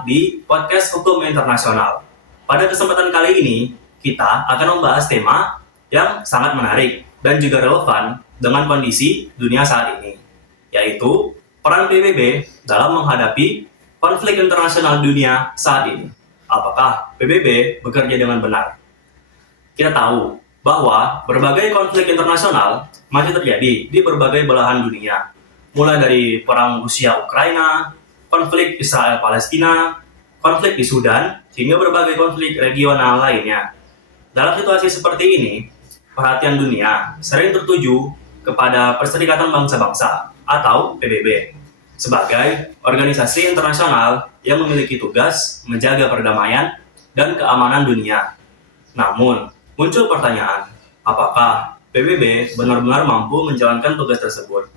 datang di podcast Hukum Internasional. Pada kesempatan kali ini, kita akan membahas tema yang sangat menarik dan juga relevan dengan kondisi dunia saat ini, yaitu peran PBB dalam menghadapi konflik internasional dunia saat ini. Apakah PBB bekerja dengan benar? Kita tahu bahwa berbagai konflik internasional masih terjadi di berbagai belahan dunia, mulai dari perang Rusia-Ukraina, konflik Israel-Palestina, konflik di Sudan, hingga berbagai konflik regional lainnya. Dalam situasi seperti ini, perhatian dunia sering tertuju kepada Perserikatan Bangsa-Bangsa atau PBB sebagai organisasi internasional yang memiliki tugas menjaga perdamaian dan keamanan dunia. Namun, muncul pertanyaan, apakah PBB benar-benar mampu menjalankan tugas tersebut?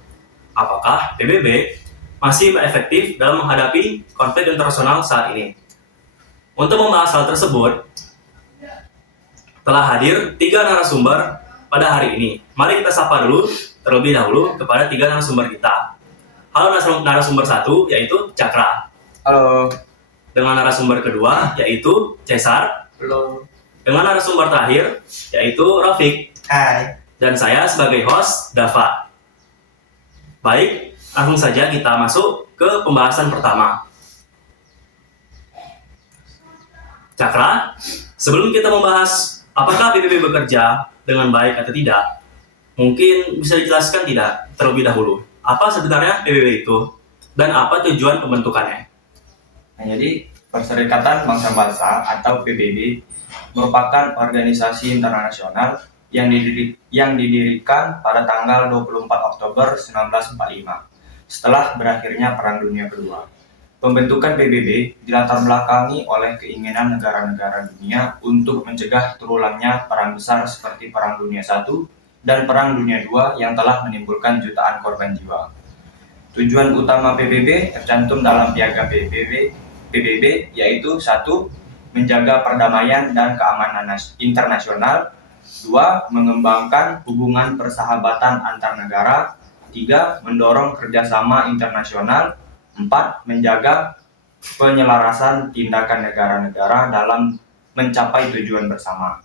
Apakah PBB masih efektif dalam menghadapi konflik internasional saat ini? Untuk membahas hal tersebut, telah hadir 3 narasumber pada hari ini. Mari kita sapa dulu terlebih dahulu kepada 3 narasumber kita. Halo narasumber 1, yaitu Cakra. Halo. Dengan narasumber kedua, yaitu Cesar. Halo. Dengan narasumber terakhir, yaitu Rafiq. Hai. Dan saya sebagai host, Dava. Baik, langsung saja kita masuk ke pembahasan pertama. Cakra, sebelum kita membahas apakah PBB bekerja dengan baik atau tidak, mungkin bisa dijelaskan tidak terlebih dahulu, apa sebenarnya PBB itu dan apa tujuan pembentukannya? Nah, jadi Perserikatan Bangsa-Bangsa atau PBB merupakan organisasi internasional yang didirikan pada tanggal 24 Oktober 1945 setelah berakhirnya Perang Dunia Kedua. Pembentukan PBB dilatar belakangi oleh keinginan negara-negara dunia untuk mencegah terulangnya perang besar seperti Perang Dunia I dan Perang Dunia II yang telah menimbulkan jutaan korban jiwa. Tujuan utama PBB tercantum dalam piagam PBB yaitu 1. Menjaga perdamaian dan keamanan internasional, 2. Mengembangkan hubungan persahabatan antar negara, 3. Mendorong kerjasama internasional, 4. Menjaga penyelarasan tindakan negara-negara dalam mencapai tujuan bersama.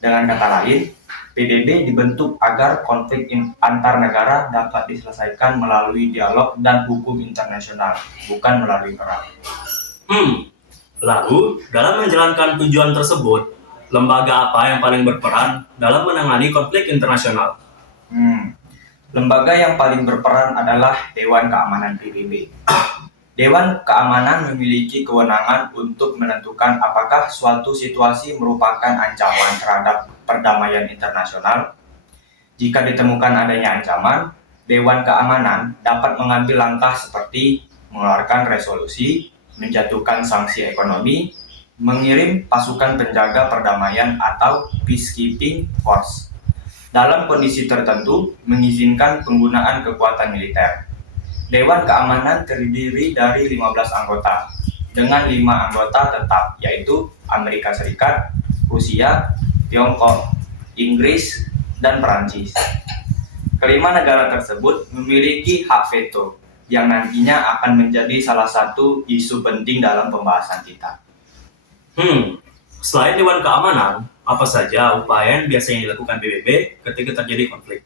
Dengan kata lain, PBB dibentuk agar konflik antar negara dapat diselesaikan melalui dialog dan hukum internasional, bukan melalui perang. Lalu, dalam menjalankan tujuan tersebut, lembaga apa yang paling berperan dalam menangani konflik internasional? Lembaga yang paling berperan adalah Dewan Keamanan PBB. Dewan Keamanan memiliki kewenangan untuk menentukan apakah suatu situasi merupakan ancaman terhadap perdamaian internasional. Jika ditemukan adanya ancaman, Dewan Keamanan dapat mengambil langkah seperti mengeluarkan resolusi, menjatuhkan sanksi ekonomi, mengirim pasukan penjaga perdamaian atau peacekeeping force. Dalam kondisi tertentu, mengizinkan penggunaan kekuatan militer. Dewan Keamanan terdiri dari 15 anggota, dengan 5 anggota tetap, yaitu Amerika Serikat, Rusia, Tiongkok, Inggris, dan Perancis. Kelima negara tersebut memiliki hak veto, yang nantinya akan menjadi salah satu isu penting dalam pembahasan kita. Selain Dewan Keamanan, apa saja upaya yang biasanya dilakukan PBB ketika terjadi konflik?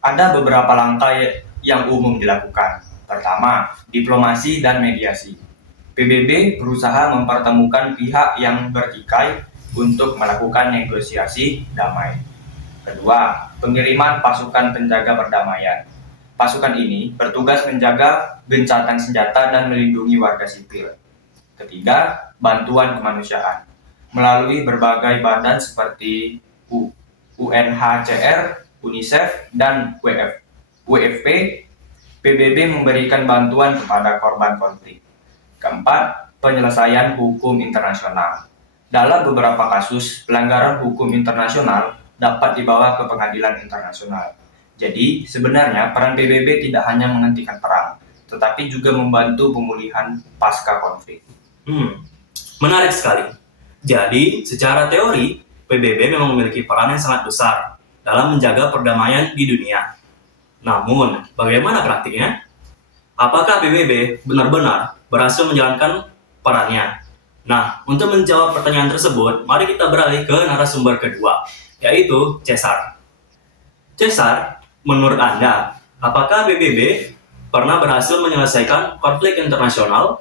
Ada beberapa langkah yang umum dilakukan. Pertama, diplomasi dan mediasi. PBB berusaha mempertemukan pihak yang bertikai untuk melakukan negosiasi damai. Kedua, pengiriman pasukan penjaga perdamaian. Pasukan ini bertugas menjaga gencatan senjata dan melindungi warga sipil. Ketiga, bantuan kemanusiaan. Melalui berbagai badan seperti UNHCR, UNICEF, dan WFP, PBB memberikan bantuan kepada korban konflik. Keempat, penyelesaian hukum internasional. Dalam beberapa kasus, pelanggaran hukum internasional dapat dibawa ke pengadilan internasional. Jadi, sebenarnya peran PBB tidak hanya menghentikan perang, tetapi juga membantu pemulihan pasca konflik. Menarik sekali. Jadi, secara teori, PBB memang memiliki peran yang sangat besar dalam menjaga perdamaian di dunia. Namun, bagaimana praktiknya? Apakah PBB benar-benar berhasil menjalankan perannya. Nah, untuk menjawab pertanyaan tersebut, mari kita beralih ke narasumber kedua, yaitu Cesar. Cesar, menurut Anda, apakah PBB pernah berhasil menyelesaikan konflik internasional?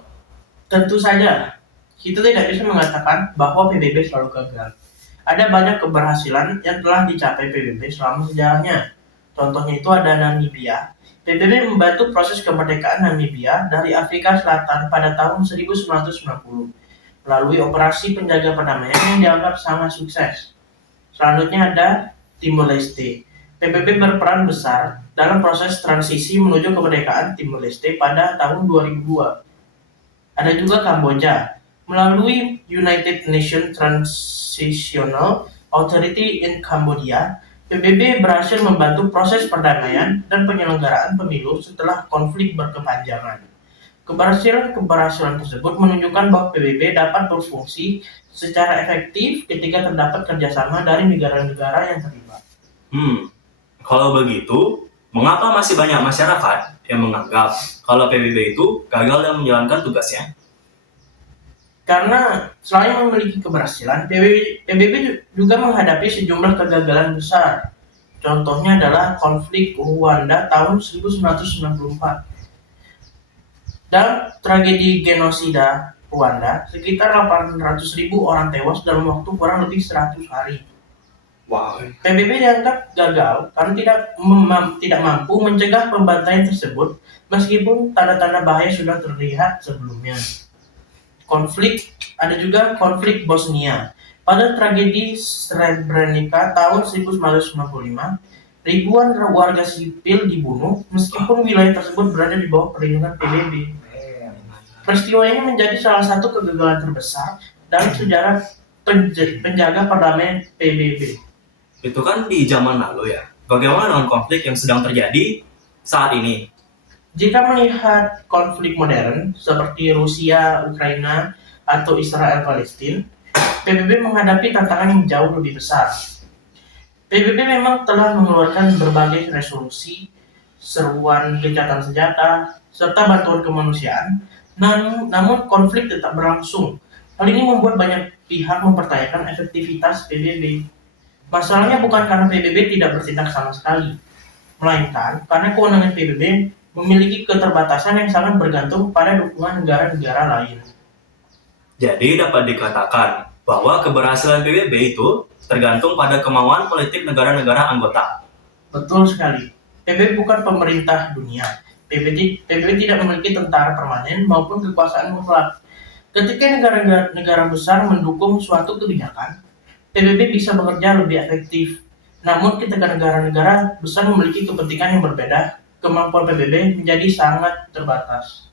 Tentu saja, kita tidak bisa mengatakan bahwa PBB selalu gagal. Ada banyak keberhasilan yang telah dicapai PBB selama sejarahnya. Contohnya itu ada Namibia. PBB membantu proses kemerdekaan Namibia dari Afrika Selatan pada tahun 1990 melalui operasi penjaga perdamaian yang dianggap sangat sukses. Selanjutnya ada Timor Leste. PBB berperan besar dalam proses transisi menuju kemerdekaan Timor Leste pada tahun 2002. Ada juga Kamboja. Melalui United Nations Transitional Authority in Cambodia, PBB berhasil membantu proses perdamaian dan penyelenggaraan pemilu setelah konflik berkepanjangan. Keberhasilan tersebut menunjukkan bahwa PBB dapat berfungsi secara efektif ketika terdapat kerjasama dari negara-negara yang terlibat. Kalau begitu, mengapa masih banyak masyarakat yang menganggap kalau PBB itu gagal dalam menjalankan tugasnya? Karena selain memiliki keberhasilan, PBB juga menghadapi sejumlah kegagalan besar. Contohnya adalah konflik Rwanda tahun 1994. Dalam tragedi genosida Rwanda, sekitar 800.000 orang tewas dalam waktu kurang lebih 100 hari. Wow. PBB dianggap gagal karena tidak mampu mencegah pembantaian tersebut meskipun tanda-tanda bahaya sudah terlihat sebelumnya. Ada juga konflik Bosnia. Pada tragedi Srebrenica tahun 1995, ribuan warga sipil dibunuh meskipun wilayah tersebut berada di bawah perlindungan PBB. Peristiwa ini menjadi salah satu kegagalan terbesar dalam sejarah penjaga perdamaian PBB. Itu kan di zaman lalu ya. Bagaimana dengan konflik yang sedang terjadi saat ini? Jika melihat konflik modern seperti Rusia, Ukraina, atau Israel-Palestina, PBB menghadapi tantangan yang jauh lebih besar. PBB memang telah mengeluarkan berbagai resolusi, seruan gencatan senjata, serta bantuan kemanusiaan, namun konflik tetap berlangsung. Hal ini membuat banyak pihak mempertanyakan efektivitas PBB. Masalahnya bukan karena PBB tidak bertindak sama sekali, melainkan karena kewenangan PBB memiliki keterbatasan yang sangat bergantung pada dukungan negara-negara lain. Jadi dapat dikatakan bahwa keberhasilan PBB itu tergantung pada kemauan politik negara-negara anggota. Betul sekali. PBB bukan pemerintah dunia. PBB tidak memiliki tentara permanen maupun kekuasaan mutlak. Ketika negara besar mendukung suatu kebijakan, PBB bisa bekerja lebih efektif. Namun ketika negara-negara besar memiliki kepentingan yang berbeda, kemampuan PBB menjadi sangat terbatas.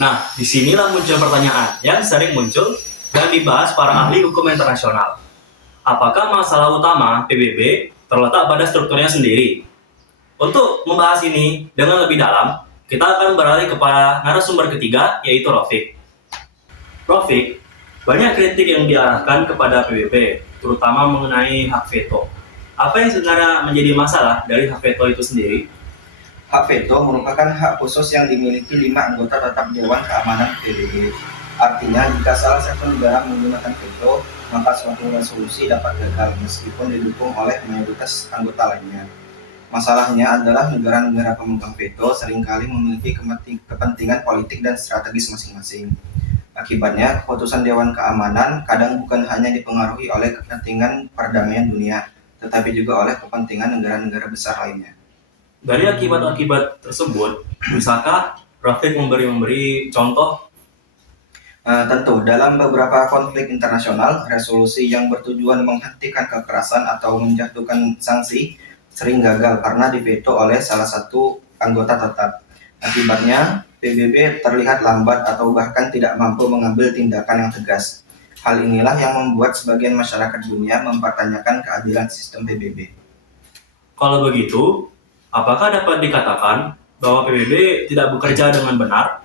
Nah, disinilah muncul pertanyaan yang sering muncul dan dibahas para ahli hukum internasional. Apakah masalah utama PBB terletak pada strukturnya sendiri? Untuk membahas ini dengan lebih dalam, kita akan beralih kepada narasumber ketiga, yaitu Rofik. Rofik, banyak kritik yang diarahkan kepada PBB, terutama mengenai hak veto. Apa yang sebenarnya menjadi masalah dari hak veto itu sendiri? Hak veto merupakan hak khusus yang dimiliki 5 anggota tetap Dewan Keamanan PBB. Artinya, jika salah satu negara menggunakan veto, maka suatu resolusi dapat gagal meskipun didukung oleh mayoritas anggota lainnya. Masalahnya adalah negara-negara pemegang veto seringkali memiliki kepentingan politik dan strategis masing-masing. Akibatnya, keputusan Dewan Keamanan kadang bukan hanya dipengaruhi oleh kepentingan perdamaian dunia, tetapi juga oleh kepentingan negara-negara besar lainnya. Dari akibat-akibat tersebut, bisakah Rafik memberi contoh? Tentu, dalam beberapa konflik internasional, resolusi yang bertujuan menghentikan kekerasan atau menjatuhkan sanksi sering gagal karena diveto oleh salah satu anggota tetap. Akibatnya, PBB terlihat lambat atau bahkan tidak mampu mengambil tindakan yang tegas. Hal inilah yang membuat sebagian masyarakat dunia mempertanyakan keadilan sistem PBB. Kalau begitu, apakah dapat dikatakan bahwa PBB tidak bekerja dengan benar?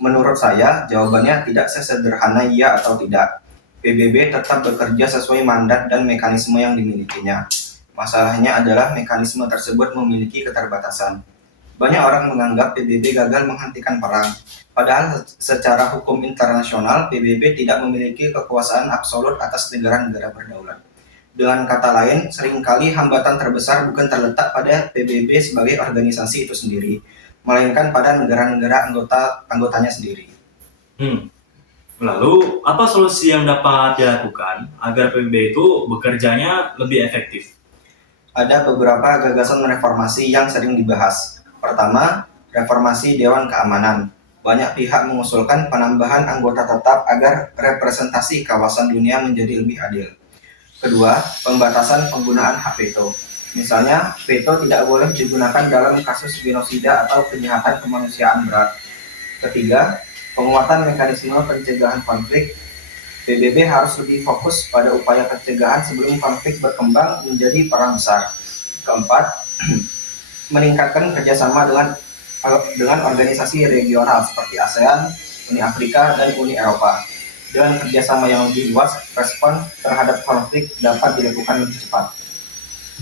Menurut saya, jawabannya tidak sesederhana iya atau tidak. PBB tetap bekerja sesuai mandat dan mekanisme yang dimilikinya. Masalahnya adalah mekanisme tersebut memiliki keterbatasan. Banyak orang menganggap PBB gagal menghentikan perang. Padahal secara hukum internasional, PBB tidak memiliki kekuasaan absolut atas negara-negara berdaulat. Dengan kata lain, seringkali hambatan terbesar bukan terletak pada PBB sebagai organisasi itu sendiri, melainkan pada negara-negara anggotanya sendiri. Lalu, apa solusi yang dapat dilakukan agar PBB itu bekerjanya lebih efektif? Ada beberapa gagasan reformasi yang sering dibahas. Pertama, reformasi Dewan Keamanan. Banyak pihak mengusulkan penambahan anggota tetap agar representasi kawasan dunia menjadi lebih adil. Kedua, pembatasan penggunaan hak veto. Misalnya, veto tidak boleh digunakan dalam kasus genosida atau kejahatan kemanusiaan berat. Ketiga, penguatan mekanisme pencegahan konflik. PBB harus lebih fokus pada upaya pencegahan sebelum konflik berkembang menjadi perang besar. Keempat, meningkatkan kerjasama dengan organisasi regional seperti ASEAN, Uni Afrika, dan Uni Eropa. Dengan kerjasama yang lebih luas, respon terhadap konflik dapat dilakukan lebih cepat.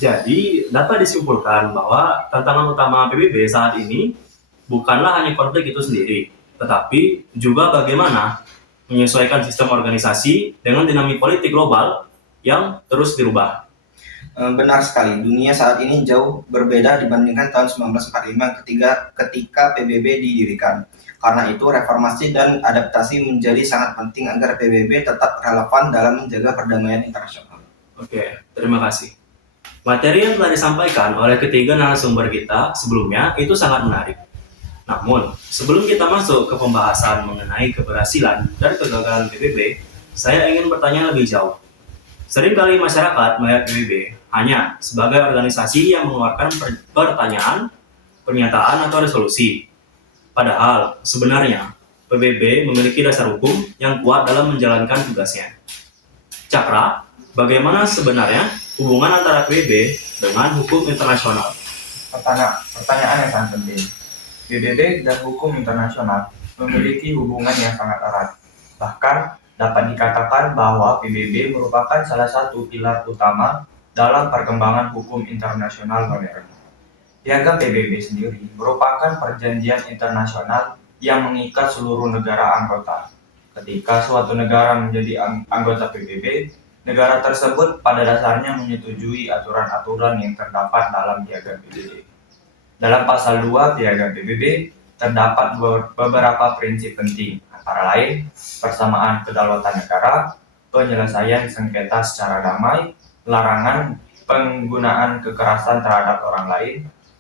Jadi, dapat disimpulkan bahwa tantangan utama PBB saat ini bukanlah hanya konflik itu sendiri, tetapi juga bagaimana menyesuaikan sistem organisasi dengan dinamik politik global yang terus dirubah. Benar sekali, dunia saat ini jauh berbeda dibandingkan tahun 1945 ketika PBB didirikan. Karena itu, reformasi dan adaptasi menjadi sangat penting agar PBB tetap relevan dalam menjaga perdamaian internasional. Oke, terima kasih. Materi yang telah disampaikan oleh ketiga narasumber kita sebelumnya itu sangat menarik. Namun, sebelum kita masuk ke pembahasan mengenai keberhasilan dan kegagalan PBB, saya ingin bertanya lebih jauh. Seringkali masyarakat melihat PBB hanya sebagai organisasi yang mengeluarkan pertanyaan, pernyataan, atau resolusi. Padahal, sebenarnya, PBB memiliki dasar hukum yang kuat dalam menjalankan tugasnya. Cakra, bagaimana sebenarnya hubungan antara PBB dengan hukum internasional? Pertanyaan yang sangat penting. PBB dan hukum internasional memiliki hubungan yang sangat erat. Bahkan, dapat dikatakan bahwa PBB merupakan salah satu pilar utama dalam perkembangan hukum internasional modern. Piagam PBB sendiri merupakan perjanjian internasional yang mengikat seluruh negara anggota. Ketika suatu negara menjadi anggota PBB, negara tersebut pada dasarnya menyetujui aturan-aturan yang terdapat dalam Piagam PBB. Dalam pasal 2 Piagam PBB terdapat beberapa prinsip penting, antara lain persamaan kedaulatan negara, penyelesaian sengketa secara damai, larangan penggunaan kekerasan terhadap orang lain,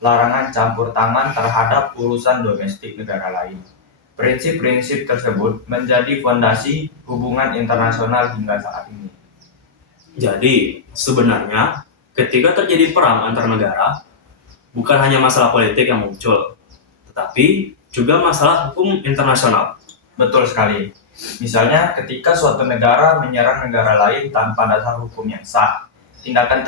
larangan campur tangan terhadap urusan domestik negara lain. Prinsip-prinsip tersebut menjadi fondasi hubungan internasional hingga saat ini. Jadi, sebenarnya ketika terjadi perang antar negara, bukan hanya masalah politik yang muncul, tetapi juga masalah hukum internasional. Betul sekali. Misalnya ketika suatu negara menyerang negara lain tanpa dasar hukum yang sah, tindakan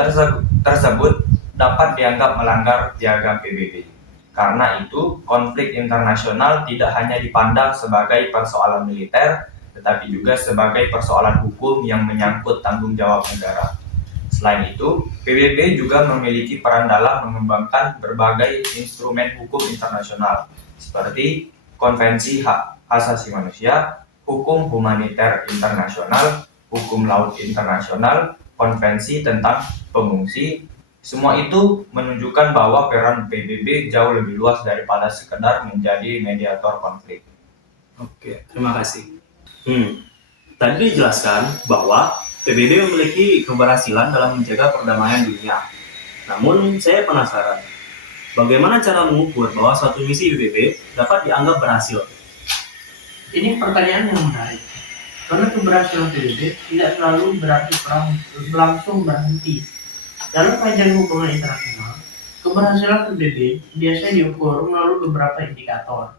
tersebut dapat dianggap melanggar Piagam PBB. Karena itu, konflik internasional tidak hanya dipandang sebagai persoalan militer, tetapi juga sebagai persoalan hukum yang menyangkut tanggung jawab negara. Selain itu, PBB juga memiliki peran dalam mengembangkan berbagai instrumen hukum internasional, seperti Konvensi Hak Asasi Manusia, Hukum Humaniter Internasional, Hukum Laut Internasional, Konvensi tentang Pengungsi. Semua itu menunjukkan bahwa peran PBB jauh lebih luas daripada sekedar menjadi mediator konflik. Oke, terima kasih. Tadi dijelaskan bahwa PBB memiliki keberhasilan dalam menjaga perdamaian dunia. Namun, saya penasaran, bagaimana cara mengukur bahwa suatu misi PBB dapat dianggap berhasil? Ini pertanyaan yang menarik, karena keberhasilan PBB tidak selalu berarti perang langsung berhenti. Dalam kajian hubungan internasional, keberhasilan PBB biasanya diukur melalui beberapa indikator.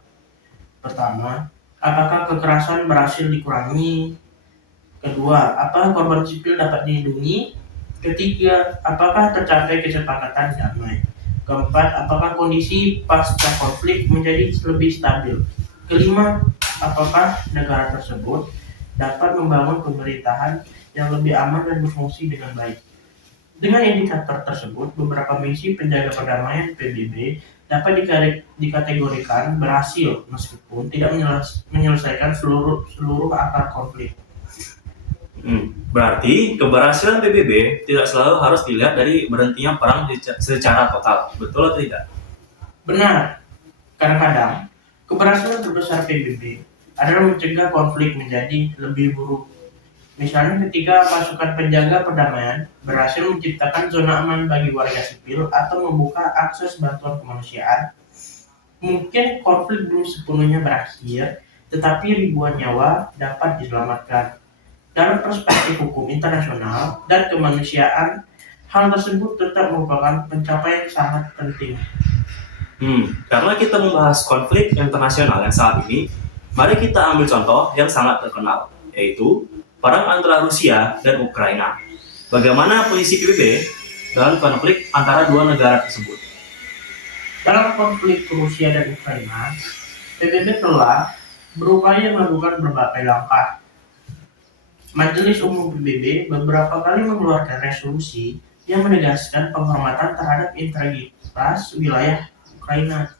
Pertama, apakah kekerasan berhasil dikurangi? Kedua, apakah korban sipil dapat dilindungi? Ketiga, apakah tercapai kesepakatan damai? Keempat, apakah kondisi pasca konflik menjadi lebih stabil? Kelima, apakah negara tersebut dapat membangun pemerintahan yang lebih aman dan berfungsi dengan baik? Dengan indikator tersebut, beberapa misi penjaga perdamaian PBB dapat dikategorikan berhasil meskipun tidak menyelesaikan seluruh akar konflik. Berarti keberhasilan PBB tidak selalu harus dilihat dari berhentinya perang secara total, betul atau tidak? Benar, kadang-kadang keberhasilan terbesar PBB adalah mencegah konflik menjadi lebih buruk. Misalnya ketika pasukan penjaga perdamaian berhasil menciptakan zona aman bagi warga sipil atau membuka akses bantuan kemanusiaan, mungkin konflik belum sepenuhnya berakhir, tetapi ribuan nyawa dapat diselamatkan. Dalam perspektif hukum internasional dan kemanusiaan, hal tersebut tetap merupakan pencapaian sangat penting. Karena kita membahas konflik internasional yang saat ini, mari kita ambil contoh yang sangat terkenal, yaitu perang antara Rusia dan Ukraina. Bagaimana posisi PBB dalam konflik antara dua negara tersebut? Dalam konflik Rusia dan Ukraina, PBB telah berupaya melakukan berbagai langkah. Majelis Umum PBB beberapa kali mengeluarkan resolusi yang menegaskan penghormatan terhadap integritas wilayah Ukraina.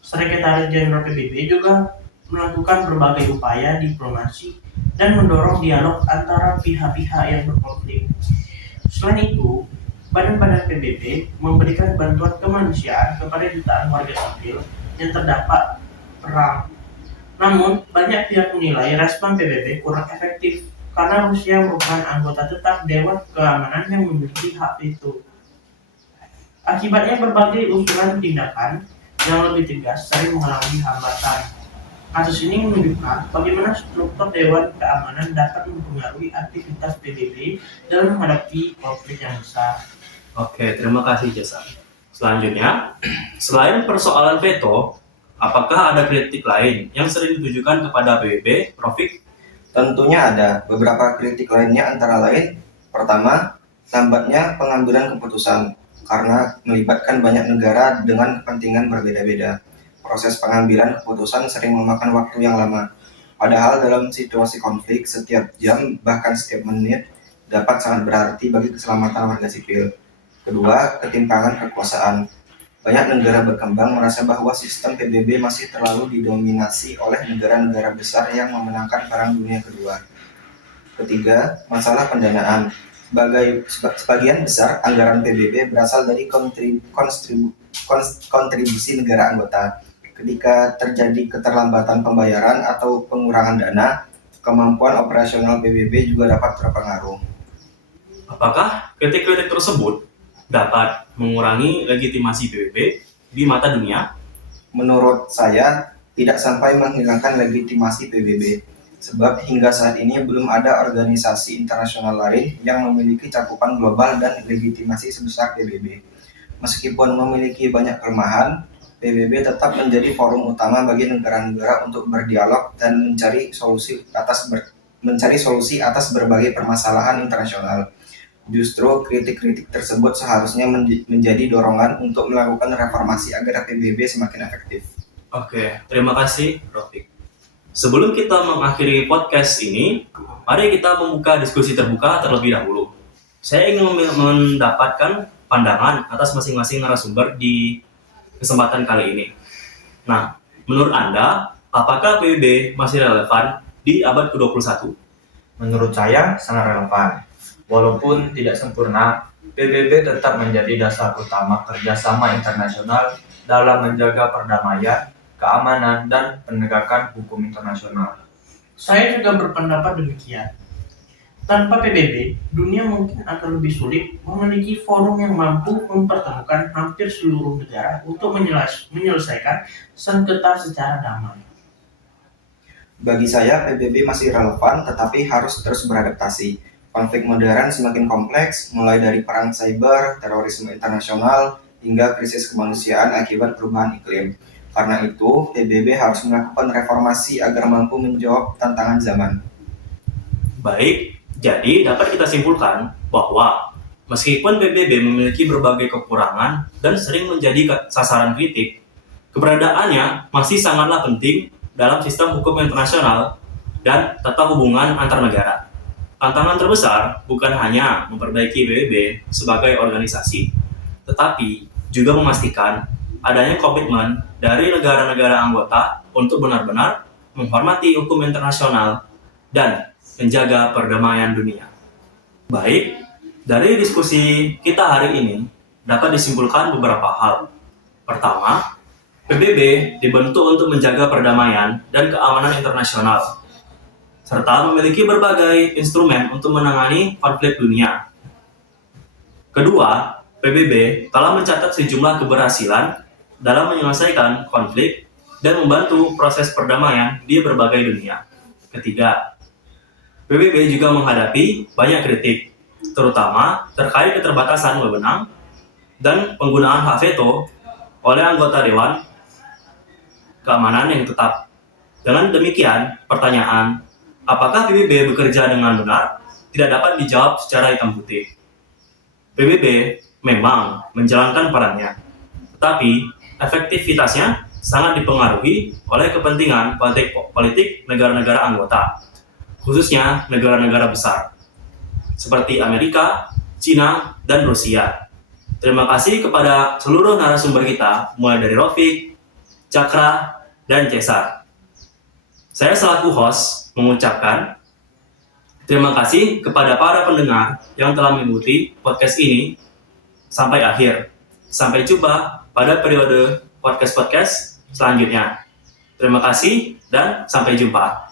Sekretaris Jenderal PBB juga melakukan berbagai upaya diplomasi dan mendorong dialog antara pihak-pihak yang berkonflik. Selain itu, badan-badan PBB memberikan bantuan kemanusiaan kepada jutaan warga sipil yang terdampak perang. Namun, banyak pihak menilai respon PBB kurang efektif karena Rusia merupakan anggota tetap Dewan Keamanan yang memiliki hak veto. Akibatnya berbagai usulan tindakan yang lebih tegas sering mengalami hambatan. Kasus ini menunjukkan bagaimana struktur Dewan Keamanan dapat mempengaruhi aktivitas PBB dalam menghadapi konflik yang besar. Oke, terima kasih Jason. Selanjutnya, selain persoalan veto, apakah ada kritik lain yang sering ditujukan kepada PBB, Profik? Tentunya ada beberapa kritik lainnya, antara lain, pertama, lambatnya pengambilan keputusan karena melibatkan banyak negara dengan kepentingan berbeda-beda. Proses pengambilan keputusan sering memakan waktu yang lama. Padahal dalam situasi konflik, setiap jam bahkan setiap menit dapat sangat berarti bagi keselamatan warga sipil. Kedua, ketimpangan kekuasaan. Banyak negara berkembang merasa bahwa sistem PBB masih terlalu didominasi oleh negara-negara besar yang memenangkan Perang Dunia Kedua. Ketiga, masalah pendanaan. Sebagian besar anggaran PBB berasal dari kontribusi negara anggota. Ketika terjadi keterlambatan pembayaran atau pengurangan dana, kemampuan operasional PBB juga dapat terpengaruh. Apakah kritik-kritik tersebut dapat mengurangi legitimasi PBB di mata dunia? Menurut saya, tidak sampai menghilangkan legitimasi PBB, sebab hingga saat ini belum ada organisasi internasional lain yang memiliki cakupan global dan legitimasi sebesar PBB. Meskipun memiliki banyak kelemahan, PBB tetap menjadi forum utama bagi negara-negara untuk berdialog dan mencari solusi atas berbagai permasalahan internasional. Justru kritik-kritik tersebut seharusnya menjadi dorongan untuk melakukan reformasi agar PBB semakin efektif. Oke, terima kasih, Profik. Sebelum kita mengakhiri podcast ini, mari kita membuka diskusi terbuka terlebih dahulu. Saya ingin mendapatkan pandangan atas masing-masing narasumber di kesempatan kali ini. Nah, menurut Anda, apakah PBB masih relevan di abad ke-21? Menurut saya sangat relevan. Walaupun tidak sempurna, PBB tetap menjadi dasar utama kerjasama internasional dalam menjaga perdamaian, keamanan, dan penegakan hukum internasional. Saya juga berpendapat demikian. Tanpa PBB, dunia mungkin akan lebih sulit memiliki forum yang mampu mempertemukan hampir seluruh negara untuk menyelesaikan sengketa secara damai. Bagi saya, PBB masih relevan tetapi harus terus beradaptasi. Konflik modern semakin kompleks, mulai dari perang cyber, terorisme internasional, hingga krisis kemanusiaan akibat perubahan iklim. Karena itu, PBB harus melakukan reformasi agar mampu menjawab tantangan zaman. Baik, jadi dapat kita simpulkan bahwa meskipun PBB memiliki berbagai kekurangan dan sering menjadi sasaran kritik, keberadaannya masih sangatlah penting dalam sistem hukum internasional dan tata hubungan antar negara. Tantangan terbesar bukan hanya memperbaiki PBB sebagai organisasi, tetapi juga memastikan adanya komitmen dari negara-negara anggota untuk benar-benar menghormati hukum internasional dan menjaga perdamaian dunia. Baik, dari diskusi kita hari ini dapat disimpulkan beberapa hal. Pertama, PBB dibentuk untuk menjaga perdamaian dan keamanan internasional, serta memiliki berbagai instrumen untuk menangani konflik dunia. Kedua, PBB telah mencatat sejumlah keberhasilan dalam menyelesaikan konflik dan membantu proses perdamaian di berbagai dunia. Ketiga, PBB juga menghadapi banyak kritik, terutama terkait keterbatasan wewenang dan penggunaan hak veto oleh anggota Dewan Keamanan yang tetap. Dengan demikian, pertanyaan, apakah PBB bekerja dengan benar, tidak dapat dijawab secara hitam putih. PBB memang menjalankan perannya, tetapi efektivitasnya sangat dipengaruhi oleh kepentingan politik negara-negara anggota, khususnya negara-negara besar, seperti Amerika, China, dan Rusia. Terima kasih kepada seluruh narasumber kita, mulai dari Rofik, Cakra, dan Cesar. Saya selaku host mengucapkan terima kasih kepada para pendengar yang telah mengikuti podcast ini sampai akhir. Sampai jumpa pada periode podcast-podcast selanjutnya. Terima kasih dan sampai jumpa.